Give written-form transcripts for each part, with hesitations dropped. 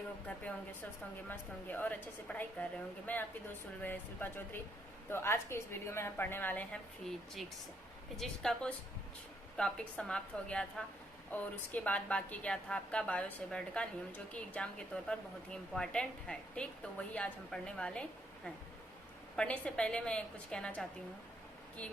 I hope घर पे होंगे, स्वस्थ होंगे, मस्त होंगे और अच्छे से पढ़ाई कर रहे होंगे। मैं आपकी दोस्त शिल्पा चौधरी। तो आज के इस वीडियो में हम पढ़ने वाले हैं फिजिक्स का कुछ टॉपिक समाप्त हो गया था और उसके बाद बाकी क्या था आपका बायो-सेवर्ट का नियम, जो कि एग्जाम के तौर पर बहुत ही इम्पॉर्टेंट है। ठीक, तो वही आज हम पढ़ने वाले हैं। पढ़ने से पहले मैं कुछ कहना चाहती हूँ कि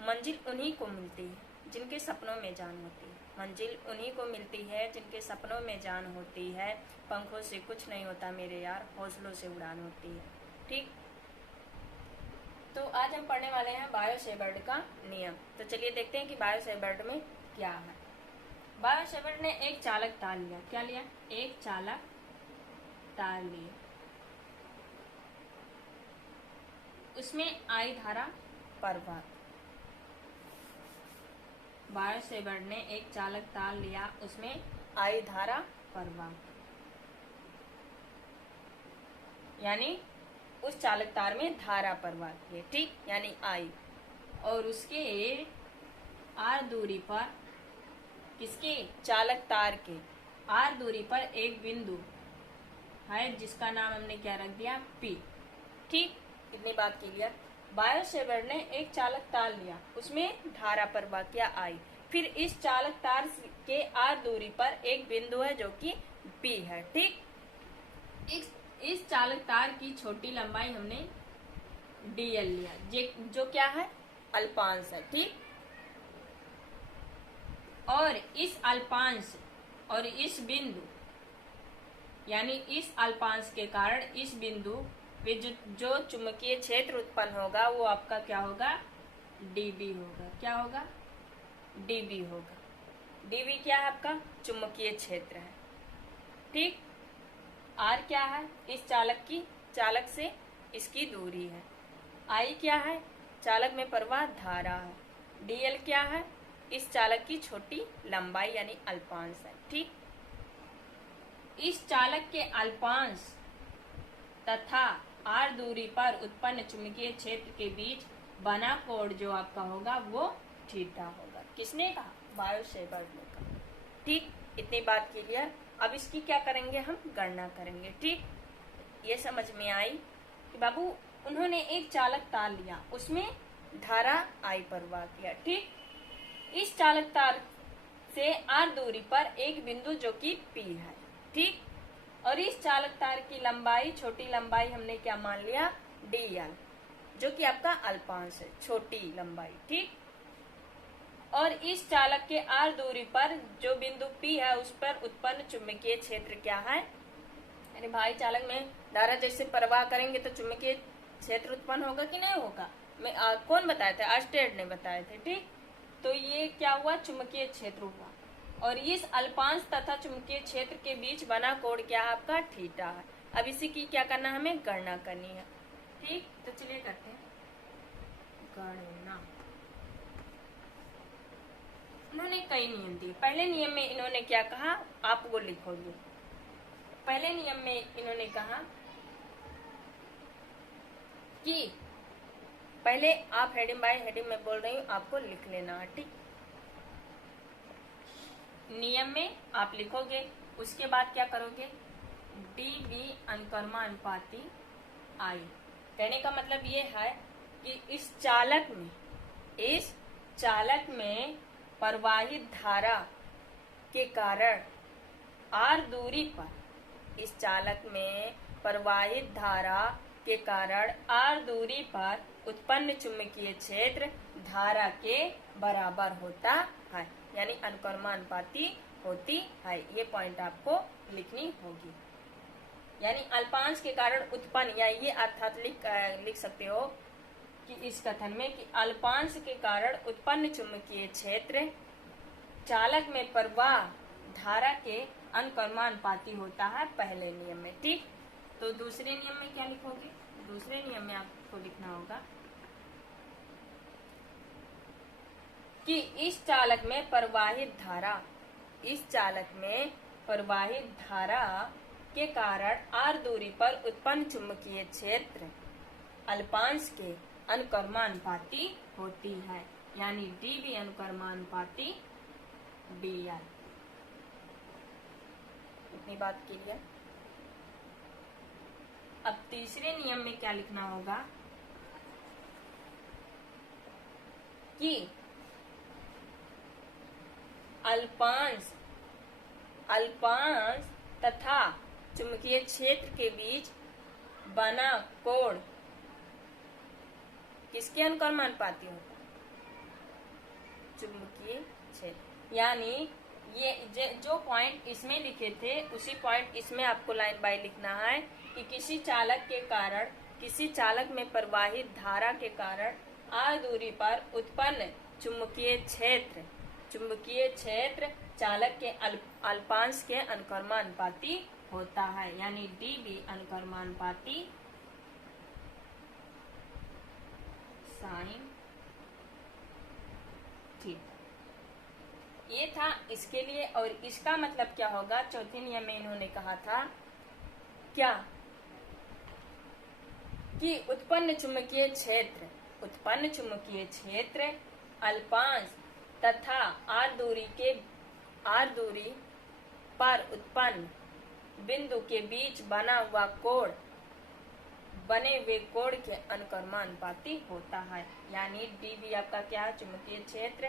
मंजिल उन्हीं को मिलती है जिनके सपनों में जान होती है। मंजिल उन्हीं को मिलती है जिनके सपनों में जान होती है। पंखों से कुछ नहीं होता मेरे यार, हौसलों से उड़ान होती है। ठीक, तो आज हम पढ़ने वाले हैं बायो-सेवर्ट का नियम। तो चलिए देखते हैं कि बायो-सेवर्ट में क्या है। बायो-सेवर्ट ने एक चालक तार लिया। क्या लिया? एक चालक तार लिया। उसमें आई धारा प्रवाह। बायो-सेवर्ट ने एक चालक तार लिया, उसमें आई धारा प्रवाह, यानी उस चालक तार में धारा प्रवाह है। ठीक, यानी आई, और उसके आर दूरी पर, किसके? चालक तार के आर दूरी पर एक बिंदु है जिसका नाम हमने क्या रख दिया? पी। ठीक, इतनी बात क्लियर। बायो-सेवर्ट ने एक चालक तार लिया, उसमें धारा प्रवाह क्या? आई। फिर इस चालक तार के आर दूरी पर एक बिंदु है जो कि पी है। ठीक, इस चालक तार की छोटी लंबाई हमने डीएल लिया, जो क्या है? अल्पांश है। ठीक, और इस अल्पांश और इस बिंदु, यानी इस अल्पांश के कारण इस बिंदु में जो चुंबकीय क्षेत्र उत्पन्न होगा वो आपका क्या होगा? डीबी होगा। क्या होगा? डीबी होगा। डीबी क्या है? आपका चुंबकीय क्षेत्र है। ठीक, आर क्या है? इस चालक से इसकी दूरी है। आई क्या है? चालक में प्रवाह धारा है। डीएल क्या है? इस चालक की छोटी लंबाई यानी अल्पांश है। ठीक, इस चालक के अल्पांश तथा आर दूरी पर उत्पन्न चुंबकीय क्षेत्र के बीच बना कोण जो आपका होगा वो थीटा होगा। किसने कहा? बायो-सेवर्ट ने कहा। ठीक, इतनी बात क्लियर। अब इसकी क्या करेंगे? हम गणना करेंगे। ठीक, ये समझ में आई कि बाबू उन्होंने एक चालक तार लिया, उसमें धारा आई प्रवाह किया। ठीक, इस चालक तार से आर दूरी पर एक बिंदु जो कि पी है। ठीक, और इस चालक तार की लंबाई, छोटी लंबाई हमने क्या मान लिया? डीएल, जो कि आपका अल्पांश है, छोटी लंबाई। ठीक, और इस चालक के आर दूरी पर जो बिंदु पी है उस पर उत्पन्न चुंबकीय क्षेत्र क्या है? अरे भाई, चालक में धारा जैसे प्रवाह करेंगे तो चुंबकीय क्षेत्र उत्पन्न होगा कि नहीं होगा? कौन बताए थे? अर्स्टेड ने बताए थे। ठीक, तो ये क्या हुआ? चुंबकीय क्षेत्र हुआ, और इस अल्पांश तथा चुंबकीय क्षेत्र के बीच बना कोण क्या है? आपका थीटा है। अब इसी की क्या करना? हमें गणना करनी है। ठीक, तो चलिए करते हैं गणना। उन्होंने कई नियम दिए। पहले नियम में इन्होंने क्या कहा? आप वो लिखोगे। पहले नियम में इन्होंने कहा कि पहले आप हेडिंग बाय हेडिंग में बोल रही हूँ, आपको लिख लेना है। ठीक, नियम में आप लिखोगे, उसके बाद क्या करोगे? डीबी अनुक्रमानुपाती आई। कहने का मतलब ये है कि इस चालक में प्रवाहित धारा के कारण आर दूरी पर, इस चालक में प्रवाहित धारा के कारण आर दूरी पर उत्पन्न चुंबकीय क्षेत्र धारा के बराबर होता है, यानी अनुक्रमानुपाती होती है। ये पॉइंट आपको लिखनी होगी। यानी अल्पांश के कारण उत्पन्न, या ये अर्थात लिख सकते हो कि इस कथन में कि अल्पांश के कारण उत्पन्न चुंबकीय क्षेत्र चालक में प्रवाह धारा के अनुक्रमानुपाती होता है, पहले नियम में। ठीक, तो दूसरे नियम में क्या लिखोगे? दूसरे नियम में आपको लिखना होगा कि इस चालक में प्रवाहित धारा के कारण आर दूरी पर उत्पन्न चुंबकीय क्षेत्र अल्पांश के अनुक्रमानुपाती होती है, यानी डीबी अनुक्रमानुपाती डीएल। इतनी बात क्लियर। अब तीसरे नियम में क्या लिखना होगा कि अल्पांश तथा चुंबकीय क्षेत्र के बीच बना कोण किसके अनुक्रमानुपाती होता है? चुंबकीय क्षेत्र। यानी ये जो पॉइंट इसमें लिखे थे उसी पॉइंट इसमें आपको लाइन बाय लिखना है कि किसी चालक में प्रवाहित धारा के कारण r दूरी पर उत्पन्न चुंबकीय क्षेत्र चालक के अल्पांश के अनुक्रमानुपाती होता है, यानी dB अनुक्रमानुपाती साइन थीटा। ये था इसके लिए। और इसका मतलब क्या होगा, चौथे नियम में इन्होंने कहा था क्या कि उत्पन्न चुंबकीय क्षेत्र अल्पांश तथा r दूरी पर उत्पन्न बिंदु के बीच बने हुए कोण के अनुक्रमानुपाती होता है। यानी dB आपका क्या है? चुंबकीय क्षेत्र,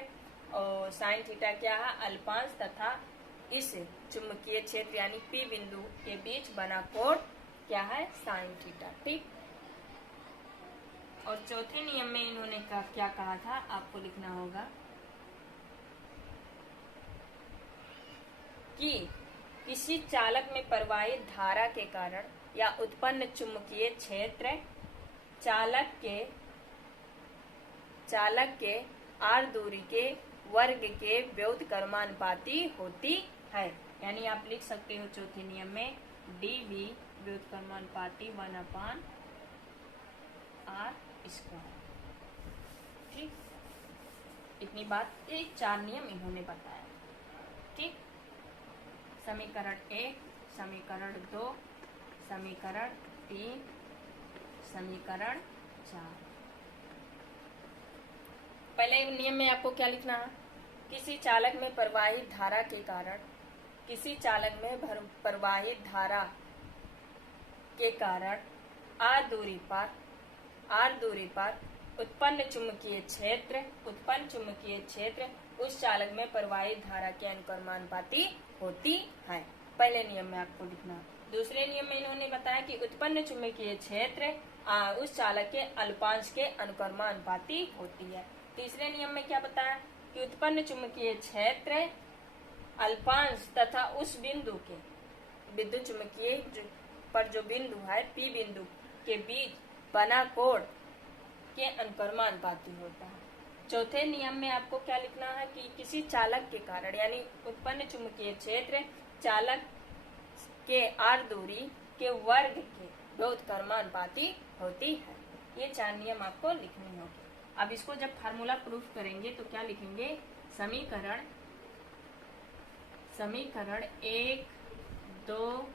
और साइन थीटा क्या है? अल्पांश तथा इस चुंबकीय क्षेत्र यानी P बिंदु के बीच बना कोण क्या है? Sine theta. ठीक। और चौथे नियम में इन्होंने क्या कहा था, आपको लिखना होगा कि किसी चालक में प्रवाहित धारा के कारण या उत्पन्न चुंबकीय क्षेत्र चालक के r दूरी के वर्ग के व्युत्क्रमानुपाती होती है। यानी आप लिख सकते हो चौथे नियम में dV व्युत्क्रमानुपाती 1/r²। ठीक। इतनी बात, ये 4 नियम इन्होंने बताया। ठीक। समीकरण 1, समीकरण 2, समीकरण 3, समीकरण 4। पहले नियम में आपको क्या लिखना है? किसी चालक में प्रवाहित धारा के कारण r दूरी पर उत्पन्न चुंबकीय क्षेत्र उस चालक में प्रवाहित धारा के अनुक्रमानुपाती होती है। पहले नियम में आपको लिखना। दूसरे नियम में इन्होंने बताया कि उत्पन्न चुंबकीय क्षेत्र उस चालक के अल्पांश के अनुक्रमानुपाती होती है। तीसरे नियम में क्या बताया कि उत्पन्न चुंबकीय क्षेत्र अल्पांश तथा उस बिंदु के विद्युत चुंबकीय पर जो बिंदु है P बिंदु के बीच बना कोण के अनुक्रमानुपाती होता है। चौथे नियम में आपको क्या लिखना है कि किसी चालक के कारण यानी उत्पन्न चुंबकीय क्षेत्र चालक के r दूरी के वर्ग के व्युत्क्रमानुपाती होती है। ये 4 नियम आपको लिखने होंगे। अब इसको जब फार्मूला प्रूफ करेंगे तो क्या लिखेंगे? समीकरण 1, 2,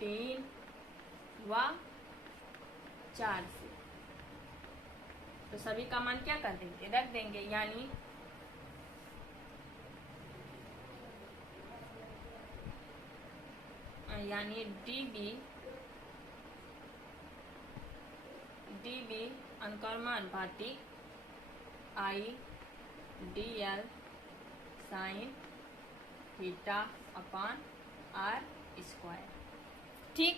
3 व 4 से तो सभी का मान क्या कर देंगे? रख देंगे। यानी dB अनुक्रमानुपाती IDL sine theta upon r²। ठीक।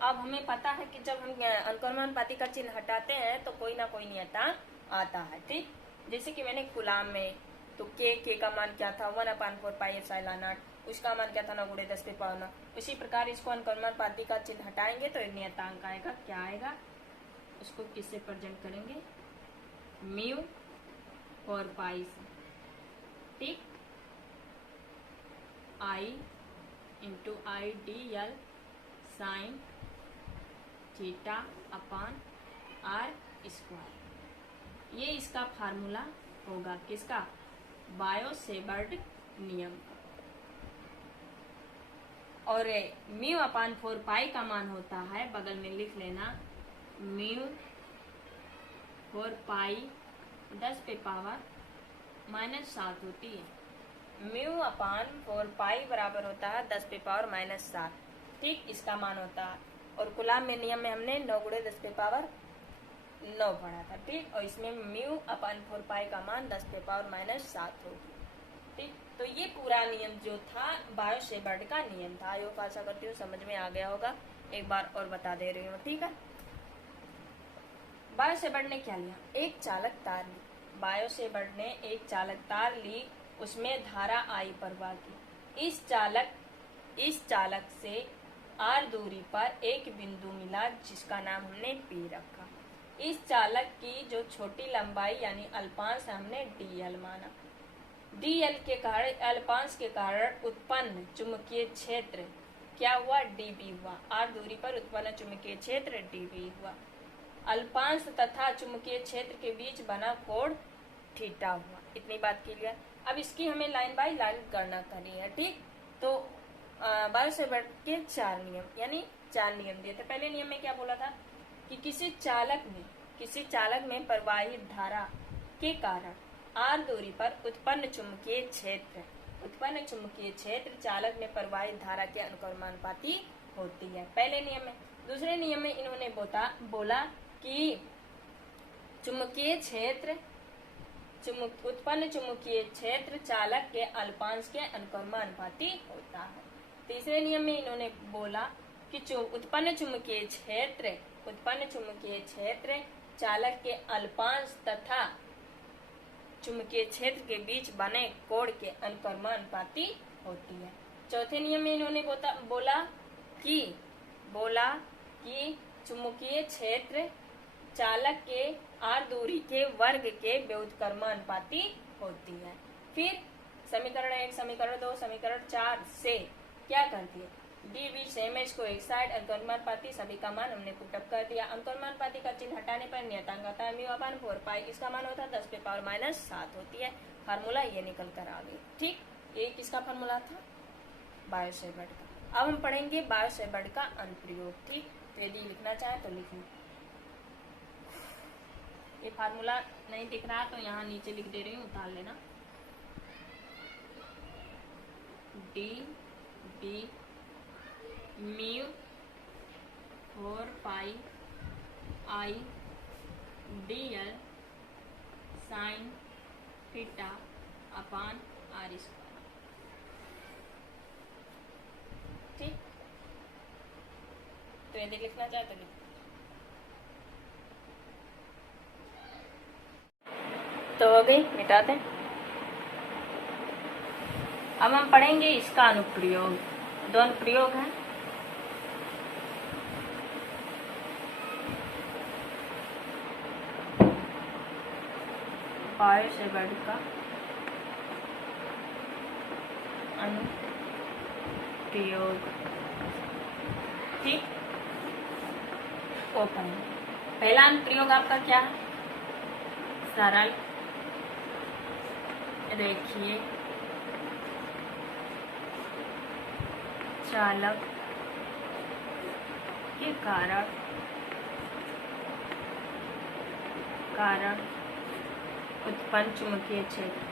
अब हमें पता है कि जब हम अनुक्रमानुपाती का चिन्ह हटाते हैं तो कोई ना कोई नियतांक आता है। ठीक। जैसे कि मैंने कूलाम में तो k का मान क्या था? 1/4πε0। उसका मान क्या था? 9×10⁻⁹। उसी प्रकार इसको अनुक्रमानुपाती का चिन्ह हटाएंगे तो नियतांक आएगा। क्या आएगा? उसको किससे प्रेजेंट करेंगे? म्यू 4π से। ठीक। I × IDL sine theta upon r²। ये इसका फार्मूला होगा। किसका? बायो-सेवर्ट नियम। और μ/4π का मान होता है, बगल में लिख लेना, म्यू 4π 10⁻⁻⁷ होती है। म्यू अपान 4 पाई बराबर होता है 10⁻⁻7। ठीक, इसका मान होता है। और कूलाम में नियम में हमने 9 × 10⁻9 पढ़ा था। ठीक, और इसमें म्यू अपान 4 पाई का मान 10⁻⁻7 होगी। ठीक, तो ये पूरा नियम जो था बायो सेवर्ट का नियम था। आई होप आशा करती हूँ समझ में आ गया होगा। एक बार और बता दे रही हूँ। ठीक है, बायो सेवर्ट ने क्या लिया, एक चालक तार ली। बायो सेवर्ट ने एक चालक तार ली, उसमें धारा आई प्रवाह की। इस चालक से r दूरी पर एक बिंदु मिला जिसका नाम हमने P रखा। इस चालक की जो छोटी लंबाई यानी अल्पांश हमने dl माना। dl के कारण, अल्पांश के कारण उत्पन्न चुंबकीय क्षेत्र क्या हुआ, dB हुआ। r दूरी पर उत्पन्न चुंबकीय क्षेत्र dB हुआ। अल्पांश तथा चुंबकीय क्षेत्र के बीच बना कोण थीटा हुआ। इतनी बात क्लियर। अब इसकी हमें लाइन बाय लाइन गणना करनी है। ठीक, तो बायो सेवर्ट के 4 नियम यानी 4 नियम दिए थे। पहले नियम में क्या बोला था कि किसी चालक में प्रवाहित धारा के कारण r दूरी पर उत्पन्न चुंबकीय क्षेत्र चालक में प्रवाहित धारा के अनुक्रमानुपाती होती है, पहले नियम में। दूसरे नियम में इन्होंने बोला कि उत्पन्न चुंबकीय क्षेत्र चालक के अल्पांश के अनुक्रमानुपाती होता है। तीसरे नियम में इन्होंने बोला कि उत्पन्न चुंबकीय क्षेत्र चालक के अल्पांश तथा चुंबकीय क्षेत्र के बीच बने कोण के अनुक्रमानुपाती होती है। चौथे नियम में इन्होंने बोला कि चुंबकीय क्षेत्र चालक के r दूरी के वर्ग के व्युत्क्रमानुपाती होती है। फिर समीकरण 1, समीकरण 2, समीकरण 4 से क्या करती है, dB सेम है, इसको एक साइड, अनुक्रमानुपाती सभी का मान हमने पुटअप कर दिया। अनुक्रमानुपाती का चिन्ह हटाने पर नियतांक आता है म्यू अपान 4 पाई, इसका मान होता है 10⁻⁻7 होती है। फार्मूला ये निकल कर आ गई। ठीक, ये किसका फार्मूला था, बायो सेवर्ट का। अब हम पढ़ेंगे बायो सेवर्ट का अनुप्रयोग। ठीक, यदि लिखना चाहे तो लिखें। ये फार्मूला नहीं दिख रहा तो यहाँ नीचे लिख दे रही हूँ, उतार लेना। dB mu 4 pi I dl sine theta upon r²। ठीक, तो यदि लिखना चाहे तो लिख। तो हो गई, मिटा दें। अब हम पढ़ेंगे इसका अनुप्रयोग। 2 अनुप्रयोग हैं। बायो सेवर्ट का अनुप्रयोग। ठीक, ओपन। पहला अनुप्रयोग आपका क्या है, सरल रेखीय चालक के कारण उत्पन्न चुंबकीय क्षेत्र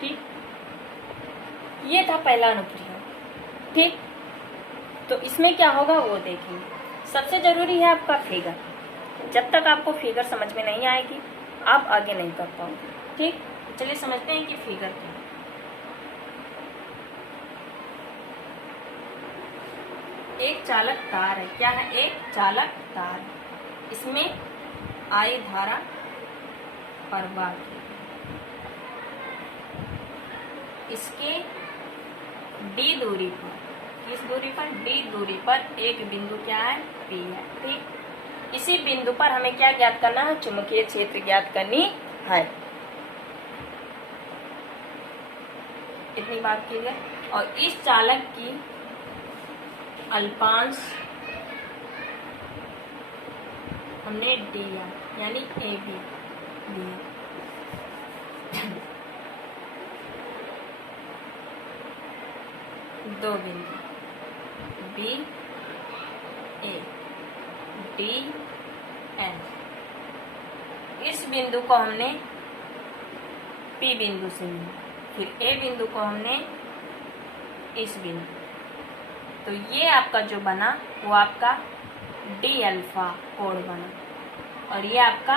ठीक, ये था पहला अनुप्रयोग। ठीक, तो इसमें क्या होगा वो देखेंगे। सबसे जरूरी है आपका फिगर। जब तक आपको फिगर समझ में नहीं आएगी आप आगे नहीं कर पाओगे। ठीक, चलिए समझते हैं कि फिगर क्या है। एक चालक तार है। क्या है, एक चालक तार। इसमें आई धारा प्रवाह की। इसके d दूरी पर, किस दूरी पर, d दूरी पर एक बिंदु क्या है, P है। ठीक, इसी बिंदु पर हमें क्या ज्ञात करना है, चुंबकीय क्षेत्र ज्ञात करनी है। इतनी बात की है। और इस चालक की अल्पांश हमने दिया यानी ए बी दिया। दो बिंदु बी ए, टी एन। इस बिंदु को हमने पी बिंदु से लिया, फिर ए बिंदु को हमने इस बिंदु, तो ये आपका जो बना वो आपका डी अल्फा कोण बना, और ये आपका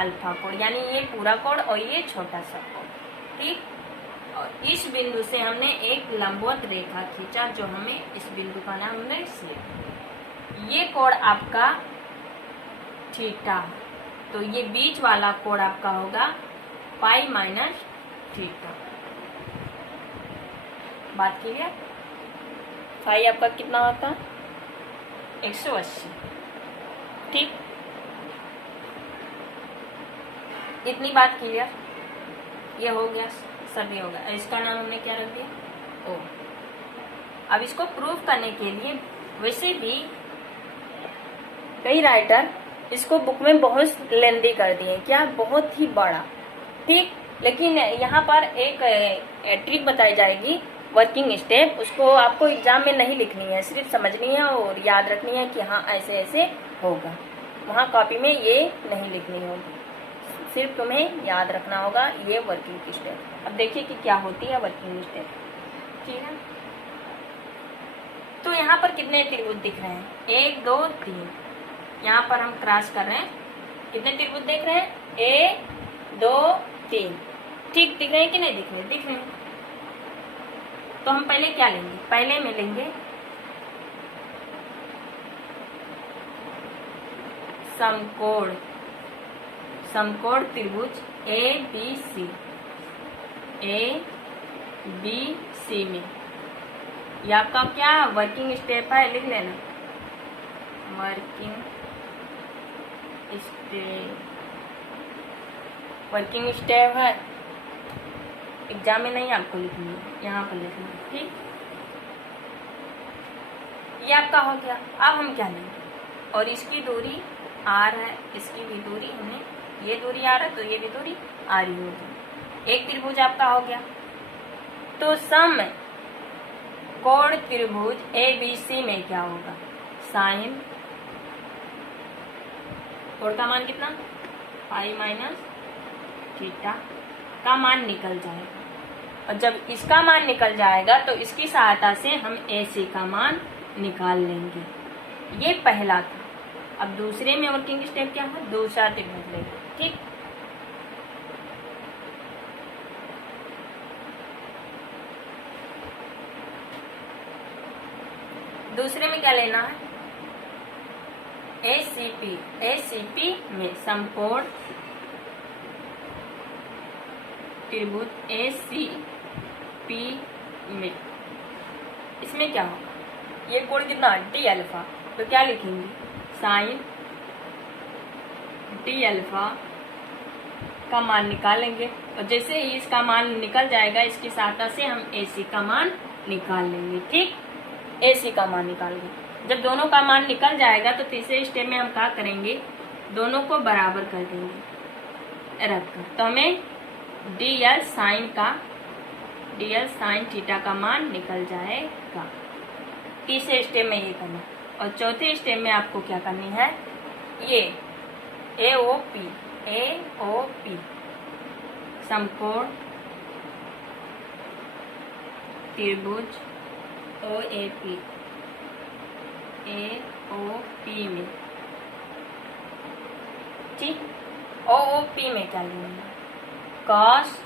अल्फा कोण, यानी ये पूरा कोण और ये छोटा सा कोण। ठीक, और इस बिंदु से हमने एक लंबवत रेखा खींचा जो हमें इस बिंदु का नाम हमने लिया। ये कोण आपका थीटा, तो ये बीच वाला कोण आपका होगा पाई माइनस थीटा। बात क्लियर? फाई आपका कितना होता है? 180। ठीक, इतनी बात क्लियर? ये हो गया, सभी हो गया। इसका नाम हमने क्या रख दिया? ओ। अब इसको प्रूव करने के लिए, वैसे भी कई राइटर इसको बुक में बहुत लेंदी कर दिए, क्या बहुत ही बड़ा। ठीक, लेकिन यहाँ पर एक ट्रिक बताई जाएगी, वर्किंग स्टेप, उसको आपको एग्जाम में नहीं लिखनी है, सिर्फ समझनी है और याद रखनी है कि हाँ ऐसे ऐसे होगा। वहाँ कॉपी में ये नहीं लिखनी होगी, सिर्फ तुम्हें याद रखना होगा ये वर्किंग स्टेप। अब देखिए कि क्या होती है वर्किंग स्टेप। ठीक है, तो यहाँ पर कितने त्रिभुज दिख रहे हैं? 1 2 3। यहाँ पर हम क्रॉस कर रहे हैं, कितने त्रिभुज देख रहे हैं? 1 2 3। ठीक दिख रहे हैं कि नहीं दिख रहे? दिख रहे हैं। तो हम पहले क्या लेंगे? पहले में लेंगे समकोण, समकोण त्रिभुज ए बी सी में। ये आपका क्या वर्किंग स्टेप है, लिख लेना, वर्किंग स्टेप। वर्किंग स्टेप है, एग्जाम में नहीं आपको लिखनी है, यहाँ पर लिखना है। ठीक, ये आपका हो गया। अब हम क्या लेंगे? और इसकी दूरी आर है, इसकी भी दूरी हमने, ये दूरी आर है तो ये भी दूरी आर ही होगी। एक त्रिभुज आपका हो गया। तो सम कोण त्रिभुज ए बी सी में क्या होगा? साइन कोण का मान कितना? पाई माइनस थीटा का मान निकल जाएगा, और जब इसका मान निकल जाएगा तो इसकी सहायता से हम AC का मान निकाल लेंगे। ये पहला था। अब दूसरे में वर्किंग स्टेप क्या है? दूसरा त्रिभुज लेंगे। ठीक, दूसरे में क्या लेना है? ACP में समकोण त्रिभुज ACP में, इसमें क्या होगा? ये कोण कितना? डी अल्फा, तो क्या लिखेंगे? साइन डी अल्फा का मान निकालेंगे, और जैसे ही इसका मान निकल जाएगा इसकी सहायता से हम AC का मान निकाल लेंगे। ठीक, AC का मान निकालेंगे। जब दोनों का मान निकल जाएगा तो तीसरे स्टेप में हम क्या करेंगे? दोनों को बराबर कर देंगे रखकर, तो हमें DL साइन थीटा का मान निकल जाएगा। तीसरे स्टेप में ये करना, और चौथे स्टेप में आपको क्या करनी है? ये AOP समकोण त्रिभुज AOP में। ठीक, OOP में क्या लेंगे? कॉस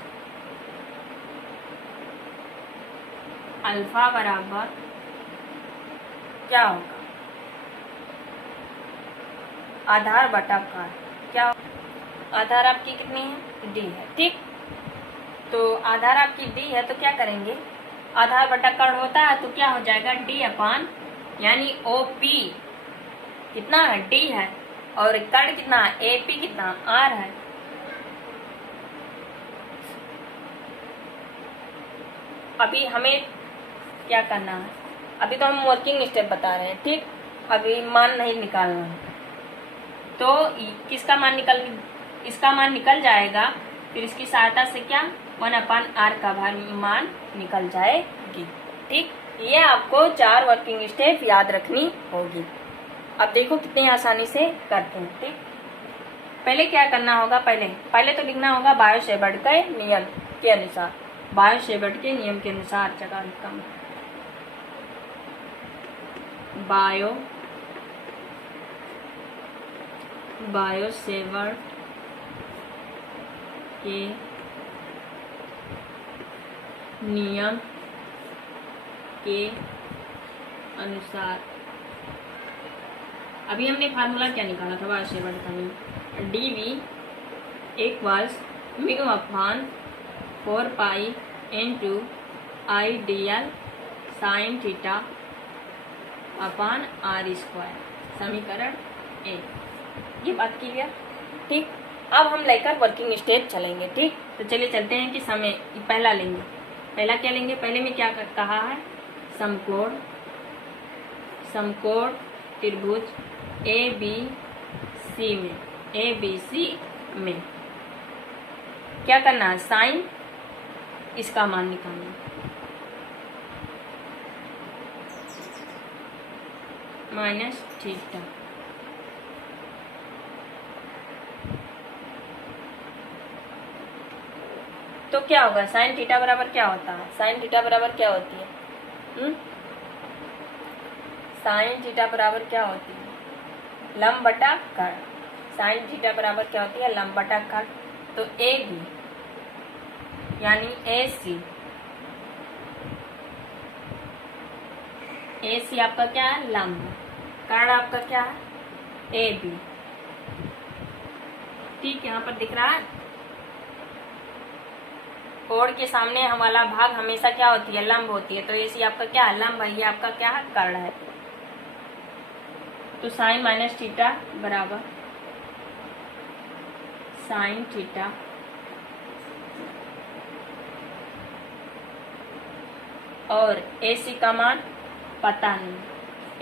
अल्फा बराबर क्या होगा? आधार बटा कार। क्या आधार आपकी कितनी है? D है। ठीक, तो आधार आपकी D है तो क्या करेंगे? आधार बटा कर्ण होता है तो क्या हो जाएगा? D अपान, यानी OP कितना है? D है, और कर्ण कितना है? AP कितना? R है। अभी हमें क्या करना है? अभी तो हम वर्किंग स्टेप बता रहे हैं। ठीक, अभी मान नहीं निकालना है, तो किसका मान इसका मान निकल जाएगा, फिर इसकी सहायता से क्या 1/r का मान निकल जाएगी। ठीक, ये आपको 4 वर्किंग स्टेप याद रखनी होगी। अब देखो कितनी आसानी से करते हैं। ठीक, पहले क्या करना होगा, पहले तो लिखना होगा बायो-सेवर्ट के नियम के अनुसार, बायो-सेवर्ट के नियम के अनुसार जगह कम बायो-सेवर्ट के नियम के अनुसार। अभी हमने फार्मूला क्या निकाला था बायो-सेवर्ट का नियम, dV equals mu upon 4 pi into IDL sine theta upon R square, समीकरण 1। ये बात क्लियर। ठीक, अब हम लेकर वर्किंग स्टेप चलेंगे। ठीक, तो चलिए चलते हैं कि समय पहला लेंगे। पहला क्या लेंगे, पहले में क्या कहा है, समकोण त्रिभुज ABC में क्या करना है, साइन इसका मान निकालना, माइनस थीटा। तो क्या होगा, साइन थीटा बराबर क्या होता है, साइन थीटा बराबर क्या होती है, साइन थीटा बराबर क्या होती है, लंब बटा कर्ण। साइन थीटा बराबर क्या होती है, लंब बटा कर्ण। तो AB यानी AC आपका क्या है, लंब, कर्ण आपका क्या है, AB। ठीक, यहाँ पर दिख रहा है, कोण के सामने हमारा भाग हमेशा क्या होती है, लंब होती है। तो AC आपका क्या है, लंब है, ये आपका क्या है, कर्ण है। तो साइन माइनस थीटा बराबर साइन थीटा और AC का मान पता नहीं,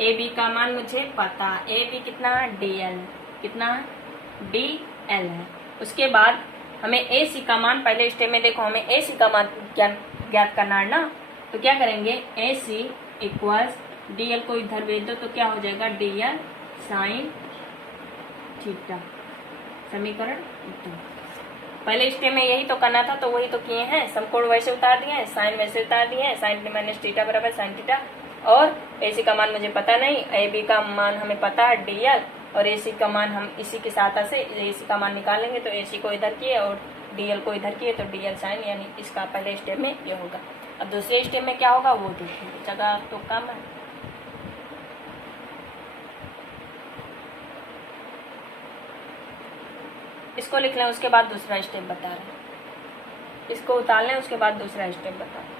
AB का मान मुझे पता, AB कितना है, DL, कितना है, DL है। उसके बाद हमें AC का मान, पहले स्टेप में देखो हमें AC का मान ज्ञात करना है ना। तो क्या करेंगे, AC इक्वल्स DL को इधर भेज दो तो क्या हो जाएगा, DL साइन थीटा, समीकरण 2। पहले स्टेप में यही तो करना था, तो वही तो किए हैं, समकोण वैसे उतार दिए हैं, साइन वैसे उतार दिए हैं, साइन माइनस थीटा बराबर साइन थीटा। और AC का मान मुझे पता नहीं, AB का मान हमें पता है DL, और AC का मान हम इसी के साथ से AC का मान निकालेंगे। तो AC को इधर किए और DL को इधर किए, तो DL साइन, यानी इसका पहले स्टेप में ये होगा। अब दूसरे स्टेप में क्या होगा वो देखिए, जगह तो कम है। इसको लिख लें, उसके बाद दूसरा स्टेप बता रहे हैं, इसको उतार लें, उसके बाद दूसरा स्टेप बता रहे हैं।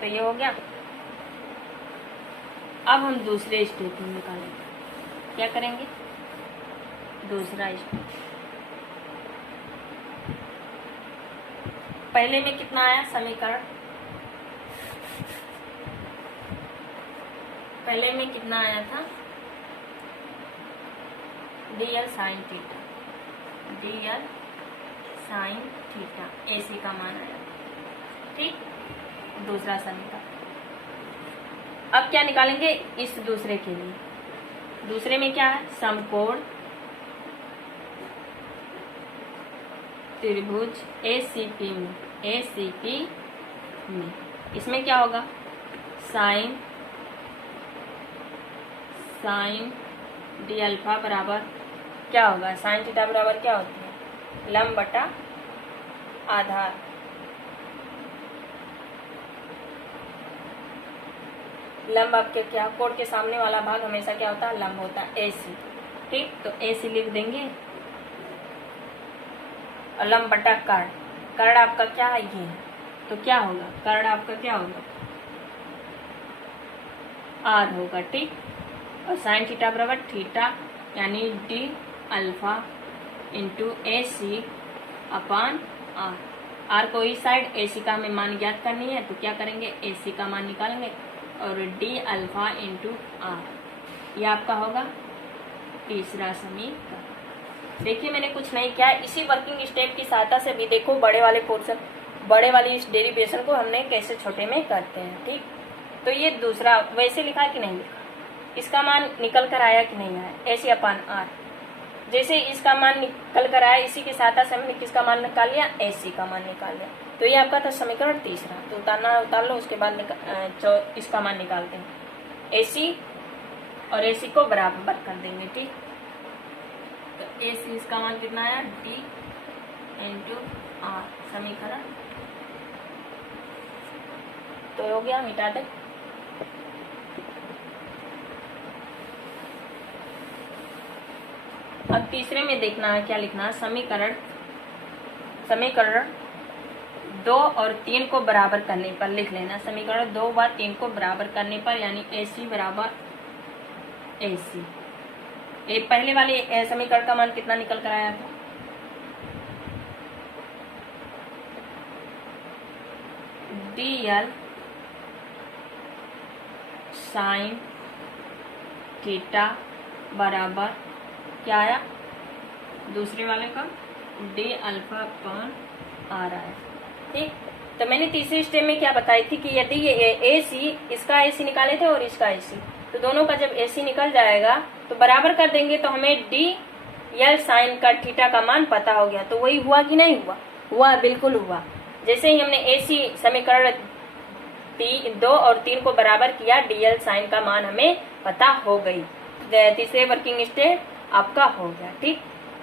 तो ये हो गया। अब हम दूसरे स्टेप में निकालेंगे, क्या करेंगे, दूसरा स्टेप। पहले में कितना आया समीकरण, पहले में कितना आया था, DL sine theta, DL sine theta, AC का मान आया। ठीक, दूसरा समीकरण। अब क्या निकालेंगे, इस दूसरे के लिए, दूसरे में क्या है, समकोण त्रिभुज ACP में इसमें क्या होगा, साइन डी अल्फा बराबर क्या होगा, साइन थीटा बराबर क्या होती है, लंब बटा आधार। लंब आपके क्या, कोण के सामने वाला भाग हमेशा क्या होता है, लंब होता है, AC। ठीक, तो AC लिख देंगे, और लंब बटा कर्ण, कर्ण आपका क्या है, ये, तो क्या होगा, कर्ण आपका क्या होगा, R होगा। ठीक, और साइन थीटा बराबर थीटा यानी D alpha into AC upon R। R को इस साइड, AC का हमें मान ज्ञात करनी है, तो क्या करेंगे, AC का मान निकालेंगे और D अल्फा इंटू R, ये आपका होगा तीसरा समीकरण। देखिए मैंने कुछ नहीं किया, इसी वर्किंग स्टेप की सहायता से भी देखो बड़े वाले पोर्शन, बड़े वाली इस डेरिवेशन को हमने कैसे छोटे में करते हैं। ठीक, तो ये दूसरा वैसे लिखा है कि नहीं लिखा, इसका मान निकल कर आया कि नहीं आया, AC अपान R। जैसे इसका मान निकल कर आया, इसी के साथ साथ हमने किसका मान निकाल लिया, AC का मान निकाल लिया। तो ये आपका था समीकरण तीसरा। तो उतार लो, उसके बाद इसका मान निकालते हैं। AC और AC को बराबर कर देंगे, ठीक। तो AC इसका मान कितना आया, D × R, समीकरण। तो हो गया, मिटा दे। अब तीसरे में देखना है क्या लिखना है, समीकरण 2 और 3 को बराबर करने पर लिख लेना। समीकरण 2 व 3 को बराबर करने पर, यानी AC बराबर AC। ये पहले वाले समीकरण का मान कितना निकल कर आया था, DL sin थीटा बराबर क्या आया, दूसरे वाले का D अल्फा अपान R आया, ठीक। तो मैंने तीसरे स्टेप में क्या बताई थी कि यदि ये AC, इसका AC निकाले थे और इसका AC, तो दोनों का जब AC निकल जाएगा तो बराबर कर देंगे, तो हमें DL साइन का थीटा का मान पता हो गया। तो वही हुआ कि नहीं हुआ, हुआ, बिल्कुल हुआ। जैसे ही हमने AC समीकरण 2 और 3 को बराबर किया, DL साइन का मान हमें पता हो गई। तीसरे वर्किंग स्टेप आपका हो गया, ठीक।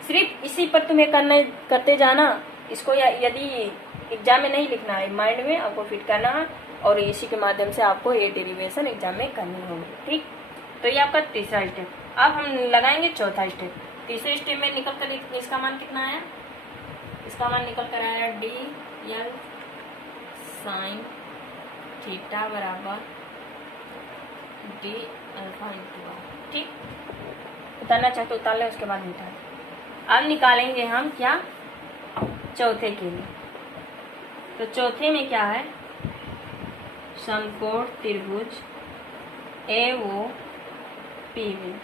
सिर्फ इसी पर तुम्हें करते जाना, इसको यदि एग्जाम में नहीं लिखना है, माइंड में आपको फिट करना है, और इसी के माध्यम से आपको ये डेरिवेशन एग्जाम में करनी होगी, ठीक। तो ये आपका तीसरा स्टेप। अब हम लगाएंगे चौथा स्टेप। तीसरे स्टेप में निकल कर इसका मान कितना आया, इसका मान निकल कर आया DL साइन थीटा बराबर D अल्फा × R, ठीक। उतारना चाहते उतार ले, उसके बाद मिटा। अब निकालेंगे हम क्या, चौथे के लिए। तो चौथे में क्या है, समकोण त्रिभुज AOP में,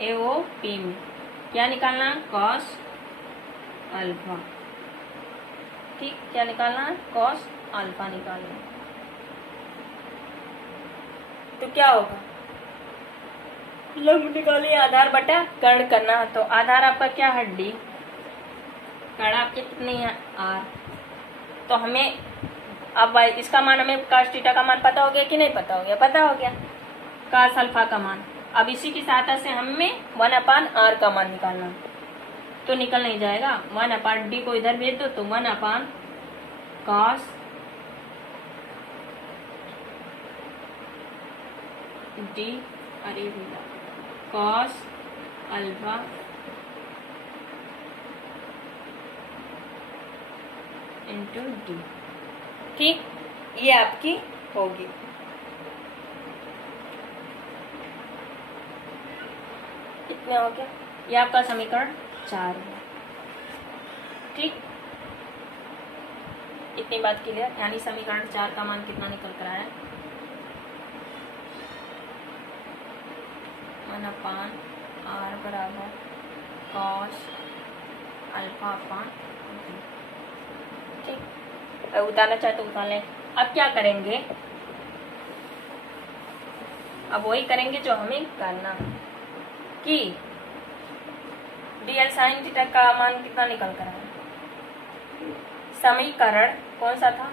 AOP में क्या निकालना, कॉस अल्फा, ठीक। क्या निकालना है, कॉस अल्फा निकालना है। तो क्या होगा, लंब निकालिए, आधार बटा कर्ण करना है। तो आधार आपका क्या है, D, कर्ण आपके कितनी है, R। तो हमें अब इसका मान, हमें cos थीटा का मान पता हो गया कि नहीं पता हो गया, पता हो गया, cos अल्फा का मान। अब इसी की सहायता से हमें 1/R का मान निकालना, तो निकल नहीं जाएगा। 1/D को इधर भेज दो, तो 1/cos D, अरे भैया, cos अल्फा × D, ठीक। ये आपकी होगी। कितने हो गया, ये आपका समीकरण 4 है, ठीक। इतनी बात क्लियर, यानी समीकरण 4 का मान कितना निकल कर आया, 1/R बराबर cos अल्फा अपान, ठीक। उतारना चाहे तो उतार लें। अब क्या करेंगे, अब वही करेंगे जो हमें करना कि DL साइन थीटा का मान कितना निकल कर आया, समीकरण कौन सा था,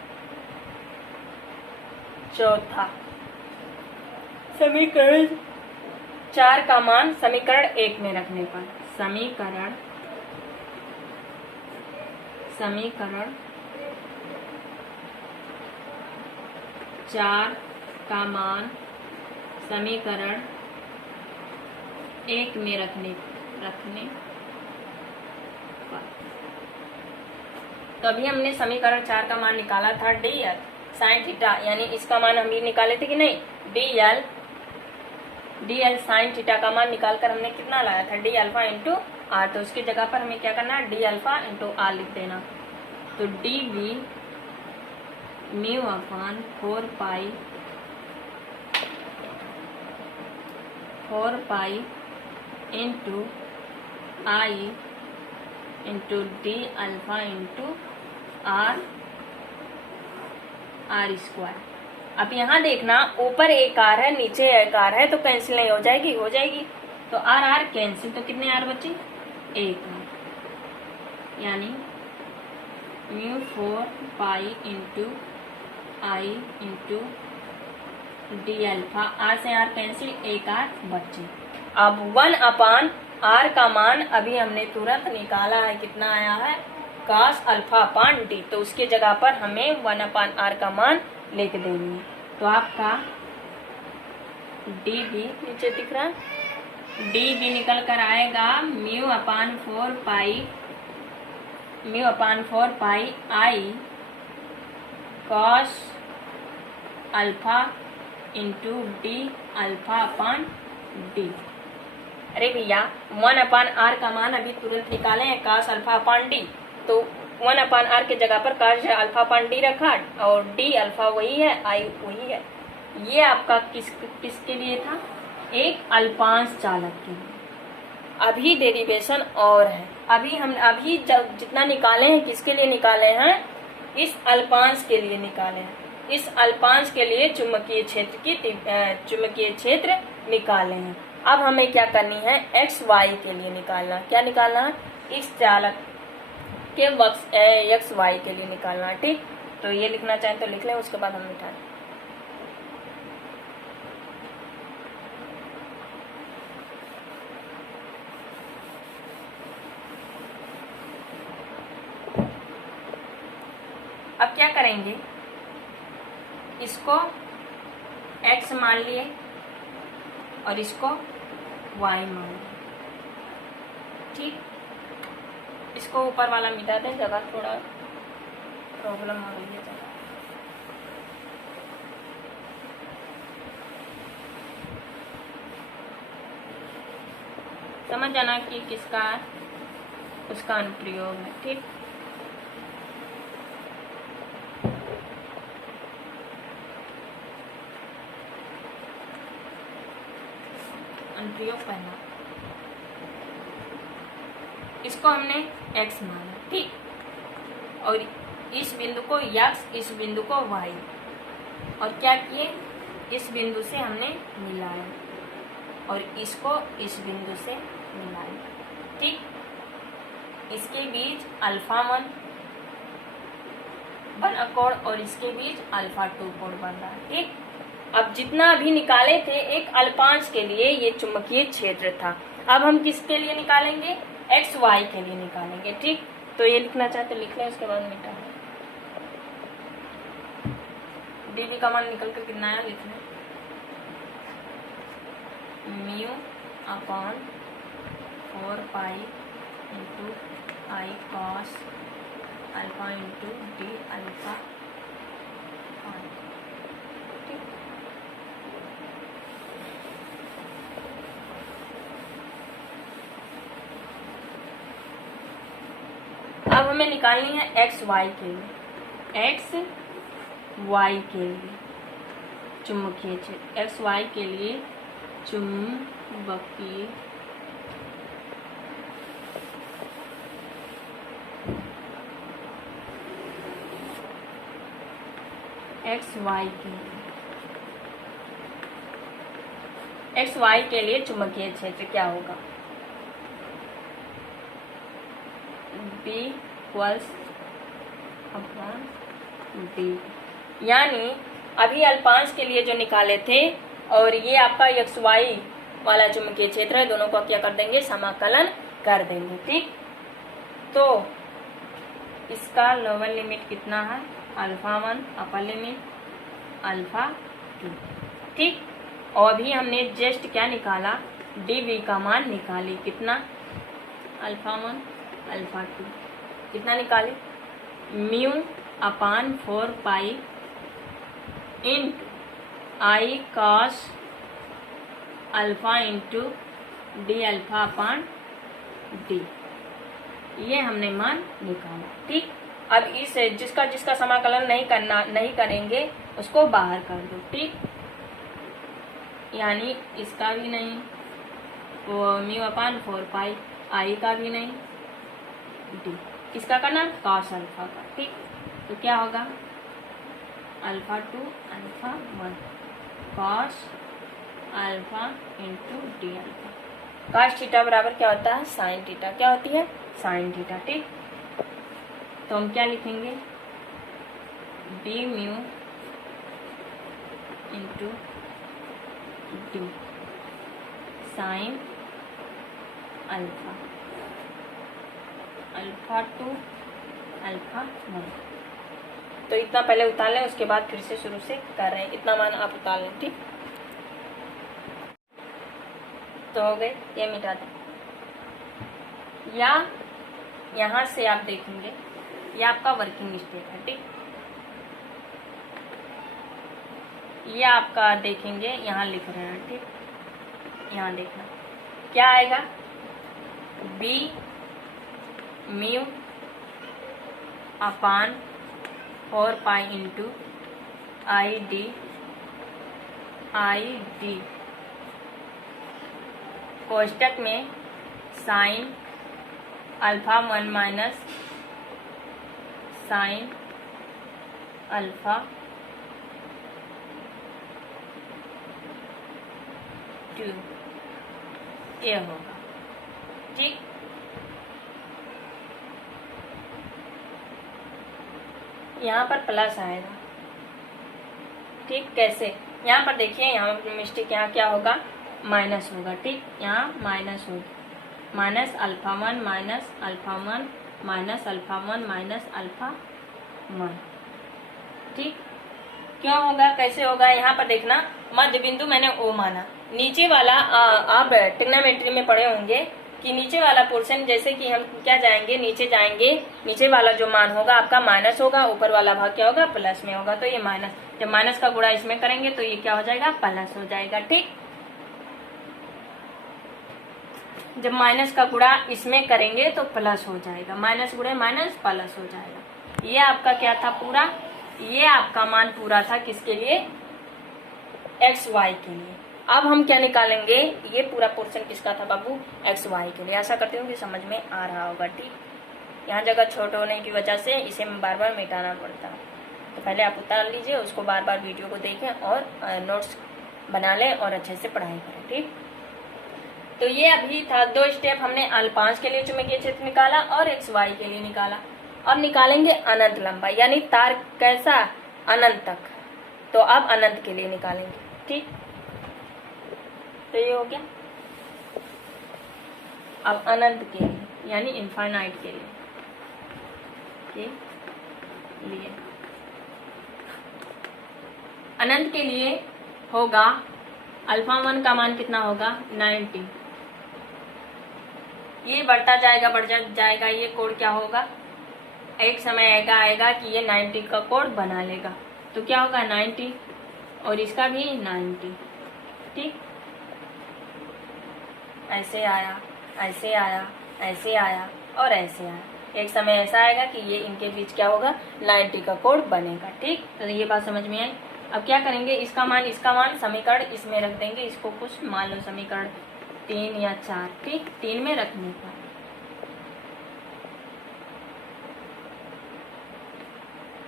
चौथा। समीकरण 4 का मान समीकरण 1 में रखने पर, समीकरण 4 का मान समीकरण 1 में रखने पर। तो अभी हमने समीकरण 4 का मान निकाला था DL साइन थीटा, यानी इसका मान हम भी निकाले थे कि नहीं, DL साइन थीटा का मान निकालकर हमने कितना लाया था, D अल्फा × R। तो उसकी जगह पर हमें क्या करना है, D अल्फा × R लिख देना। तो DV μ/4 pi × I × D alpha × R² अब यहाँ देखना, ऊपर एक आर है, नीचे एक आर है, तो कैंसिल नहीं हो जाएगी? हो जाएगी। तो आर आर कैंसिल, तो कितने आर बचे? एक आर, यानी mu 4 pi into I into D alpha. R से आर कैंसिल, एक आर बचे। अब 1 आर का मान अभी हमने तुरंत निकाला है, कितना आया है? cos alpha upon D. तो उसके जगह पर हमें 1 आर का मान लिख देंगे। तो आपका डी भी नीचे दिख रहा है, डी भी निकल कर आएगा म्यू अपान 4 पाई आई cos alpha into D alpha upon D. अरे भैया 1/r का मान अभी तुरंत निकाले हैं, cos अल्फा अपान डी। तो 1/r के जगह पर cos अल्फा अपान डी रखा और डी अल्फा वही है, आई वही है। ये आपका किसके लिए था? एक अल्पांश चालक के लिए। अभी डेरिवेशन और है, अभी जितना निकाले हैं किसके लिए निकाले हैं? इस अल्पांश के लिए निकाले हैं। इस अल्पांश के लिए चुंबकीय क्षेत्र निकाले हैं। अब हमें क्या करनी है? एक्स वाई के लिए निकालना। क्या निकालना है? इस चालक के एक्स वाई के लिए निकालना है। ठीक, तो ये लिखना चाहें तो लिख लें, उसके बाद हम मिटाएं। अब क्या करेंगे? इसको x मान लिए और इसको y मान लिए। ठीक, इसको ऊपर वाला मिटा दें, जगह थोड़ा प्रॉब्लम हो रही है जगह। समझ जाना कि किसका उसका अनुप्रयोग है। ठीक, अनुप्रयोग पहला, इसको हमने x माना। ठीक, और इस बिंदु को x, इस बिंदु को y, और क्या किए? इस बिंदु से हमने मिलाया और इसको इस बिंदु से मिलाया। ठीक, इसके बीच अल्फा 1 बना कोण और इसके बीच अल्फा 2 कोण बन रहा है। ठीक, अब जितना भी निकाले थे एक अल्पांश के लिए ये चुंबकीय क्षेत्र था। अब हम किसके लिए निकालेंगे? एक्स वाई के लिए निकालेंगे। ठीक, तो ये लिखना चाहते लिख लें, उसके बाद मिटा। डी का मान निकल कर कितना आया? लिख लें, mu upon 4 pi into i cos alpha into D alpha. अब हमें निकालनी है एक्स वाई के लिए। एक्स वाई के लिए चुंबकीय क्षेत्र, एक्स वाई के लिए चुंबकीय एक्स वाई के लिए चुंबकीय क्षेत्र क्या होगा? B equals upon D. यानी अभी अल्पांश के लिए जो निकाले थे और ये आपका एक्स वाई वाला चुंबकीय क्षेत्र है, दोनों को क्या कर देंगे? समाकलन कर देंगे। ठीक, तो इसका लोअर लिमिट कितना है? Alpha 1, upper limit alpha 2। ठीक, और अभी हमने जस्ट क्या निकाला? डी वी का मान निकाली। कितना? Alpha 1 alpha 2। कितना निकाले? Mu upon 4 pi into i cos alpha into D alpha upon d. ये हमने मान निकाला। ठीक, अब इस जिसका समाकलन नहीं करेंगे उसको बाहर कर दो। ठीक, यानी इसका भी नहीं, वो म्यू अपान 4 पाई, आई का भी नहीं, डी। किसका करना? कॉस अल्फा का। ठीक, तो क्या होगा? Alpha 2 alpha 1 cos alpha into D alpha. Cos theta बराबर क्या होता है? Sine theta. क्या होती है? Sine theta. ठीक, तो हम क्या लिखेंगे? D mu into D sine alpha, alpha 2 alpha 1। तो इतना पहले उतार लें, उसके बाद फिर से शुरू से कर रहे हैं। इतना मान आप उतार लें। ठीक, तो हो गए, ये मिटा दें। या यहाँ से आप देखेंगे ये आपका वर्किंग स्टेप है। ठीक, ये आपका देखेंगे यहाँ लिख रहे हैं। ठीक, यहाँ देखना क्या आएगा? B mu upon 4 pi into i d कोष्टक में sine alpha 1 minus sine alpha 2 ये होगा। ठीक, यहाँ पर प्लस आएगा। ठीक, कैसे? यहाँ पर देखिए, यहाँ मिस्टेक, यहाँ क्या होगा? माइनस होगा। ठीक, यहाँ माइनस होगी, minus alpha 1 minus alpha 1 minus alpha 1 minus alpha 1। ठीक, क्यों होगा? कैसे होगा? यहाँ पर देखना, मध्य बिंदु मैंने ओ माना। नीचे वाला आप ट्रिग्नोमेट्री में पढ़े होंगे कि नीचे वाला पोर्शन, जैसे कि हम क्या जाएंगे, नीचे जाएंगे, नीचे वाला जो मान होगा आपका माइनस होगा, ऊपर वाला भाग क्या होगा? प्लस में होगा। तो ये माइनस, जब माइनस का गुणा इसमें करेंगे तो ये क्या हो जाएगा? प्लस हो जाएगा। ठीक, जब माइनस का गुणा इसमें करेंगे तो प्लस हो जाएगा, माइनस गुणे माइनस प्लस हो जाएगा। ये आपका क्या था? पूरा, ये आपका मान पूरा था किसके लिए? एक्स वाई के लिए। अब हम क्या निकालेंगे? ये पूरा पोर्शन किसका था बाबू? एक्स वाई के लिए। ऐसा करते हो कि समझ में आ रहा होगा। ठीक, यहाँ जगह छोटे होने की वजह से इसे बार बार मिटाना पड़ता है, तो पहले आप उतार लीजिए, उसको बार बार वीडियो को देखें और नोट्स बना लें और अच्छे से पढ़ाई करें। ठीक, तो ये अभी था 2 स्टेप। हमने अल्पांश के लिए चुंबकीय क्षेत्र निकाला और एक्स वाई के लिए निकाला। अब निकालेंगे अनंत लंबाई, यानी तार कैसा? अनंत तक। तो अब अनंत के लिए निकालेंगे। ठीक, तो ये हो गया। अब अनंत के लिए, यानी इनफाइनाइट के लिए अनंत के लिए होगा अल्फा 1 का मान कितना होगा? 90। ये बढ़ता जाएगा, बढ़ जाएगा। ये कोड क्या होगा? एक समय आएगा कि ये 90 का कोड बना लेगा। तो क्या होगा? 90 और इसका भी 90। ठीक, ऐसे आया, ऐसे आया, ऐसे आया और ऐसे आया। एक समय ऐसा आएगा कि ये इनके बीच क्या होगा? 90 का कोड बनेगा। ठीक, तो ये बात समझ में आई। अब क्या करेंगे? इसका मान समीकरण इसमें रख देंगे। इसको कुछ मान लो समीकरण 3 या 4। ठीक, 3 में रखने का।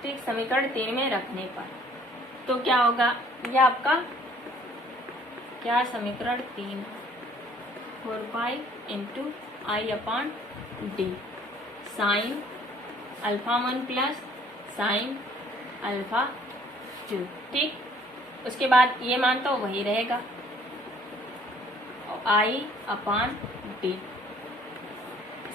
ठीक, समीकरण 3 में रखने पर तो क्या होगा? ये आपका क्या? समीकरण 3 4 pi into i upon d sine alpha 1 plus sine alpha 2। ठीक, उसके बाद ये मान तो वही रहेगा, आई अपान डी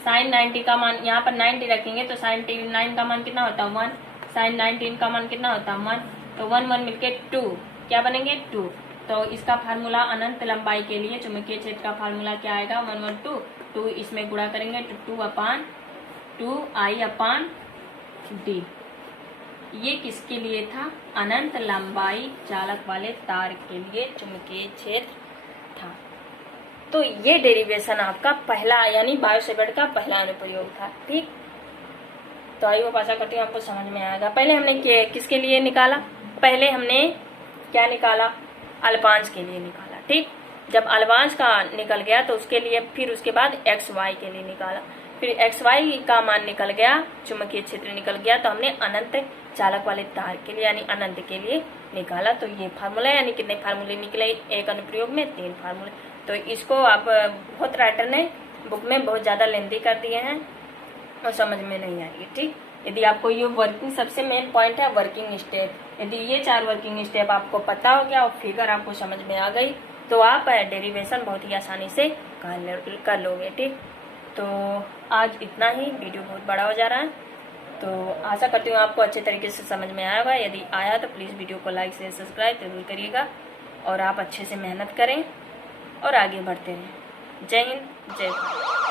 साइन 90 का मान, यहाँ पर 90 रखेंगे तो साइन 9 का मान कितना होता है? 1। साइन 19 का मान कितना होता है? 1। तो 1 1 मिलके 2 क्या बनेंगे? 2। तो इसका फार्मूला अनंत लंबाई के लिए चुंबकीय क्षेत्र का फार्मूला क्या आएगा? 1 1 2 2 इसमें गुणा करेंगे तो 2 अपान 2 आई अपान डी। ये किसके लिए था? अनंत लंबाई चालक वाले तार के लिए चुंबकीय क्षेत्र था। तो ये डेरिवेशन आपका पहला, यानी बायो सेवर्ट का पहला अनुप्रयोग था। ठीक, तो आई वो आशा करती हूँ आपको समझ में आएगा। पहले हमने किसके लिए निकाला? पहले हमने क्या निकाला? अल्पांश के लिए निकाला। ठीक, जब अल्पांश का निकल गया तो उसके लिए फिर उसके बाद एक्स वाई के लिए निकाला। फिर एक्स वाई का मान निकल गया, चुंबकीय क्षेत्र निकल गया, तो हमने अनंत चालक वाले तार के लिए यानी अनंत के लिए निकाला। तो ये फार्मूला यानी कितने फार्मूले निकले एक अनुप्रयोग में, 3 फार्मूले। तो इसको आप बहुत राइटर ने बुक में बहुत ज़्यादा लेंदी कर दिए हैं और समझ में नहीं आएगी। ठीक, यदि आपको ये वर्किंग सबसे मेन पॉइंट है वर्किंग स्टेप, यदि ये 4 वर्किंग स्टेप आपको पता हो गया और फिगर आपको समझ में आ गई तो आप डेरिवेशन बहुत ही आसानी से कर लोगे। ठीक, तो आज इतना ही, वीडियो बहुत बड़ा हो जा रहा है तो आशा करती हूँ आपको अच्छे तरीके से समझ में आया होगा। यदि आया तो प्लीज़ वीडियो को लाइक शेयर सब्सक्राइब जरूर करिएगा और आप अच्छे से मेहनत करें और आगे बढ़ते रहें। जय हिंद, जय भारत।